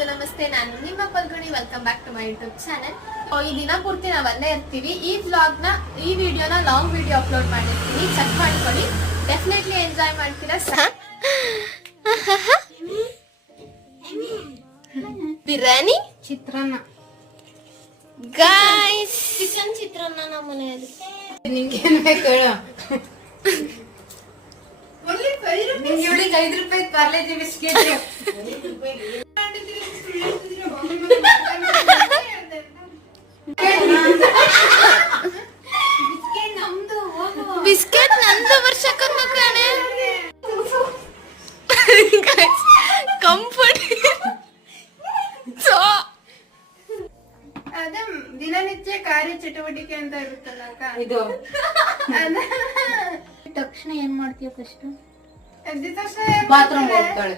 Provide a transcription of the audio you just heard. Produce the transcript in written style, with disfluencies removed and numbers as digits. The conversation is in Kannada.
ಎಲ್ಲರಿಗೂ ನಮಸ್ತೆ. ನಾನು ನಿಮ್ಮ Phalguni. Welcome back to my YouTube channel. ಈ ದಿನ ಪೂರ್ತಿ ನಾವಲ್ಲೇ ಇರ್ತೀವಿ. ಈ ವಿಡಿಯೋನ ಲಾಂಗ್ ವಿಡಿಯೋ ಅಪ್ಲೋಡ್ ಮಾಡಿರ್ತೀವಿ, ಚೆಕ್ ಮಾಡ್ಕೊಳ್ಳಿ. ಡೆಫಿನೆಟ್ಲಿ ಎಂಜಾಯ್ ಮಾಡ್ತೀರಾ. ಬಿರಿಯಾನಿ, ಚಿತ್ರಾನ್ನ, ಗಾಯ್ಸ್ ಚಿಕನ್ ಚಿತ್ರಾನ್ನ ನಮ್ಮ ಮನೆಯಲ್ಲಿ. ನಿಮ್ಗೇನ್ ಬೇಕು ಹೇಳು? ನಿಮ್ಗೆ 5 ರೂಪಾಯಿ ಪಾರ್ಲೆಜಿ ಬಿಸ್ಕೆಟ್. ಬಿಸ್ಕೆಟ್ ನಂದು ವರ್ಷಕ್ಕೊಂದು ಕಣೆ. ಕಂಫರ್ಟ್ ಅದ ದಿನನಿತ್ಯ ಕಾರ್ಯ ಚಟುವಟಿಕೆ ಅಂತ ಇರುತ್ತಲ್ಲ ಅಕ್ಕ, ಇದು ತಕ್ಷಣ ಏನ್ ಮಾಡ್ತೀಯ? ಫಸ್ಟ್ ಬಾತ್ರೂಮ್ ಹೋಗ್ತಾಳೆ.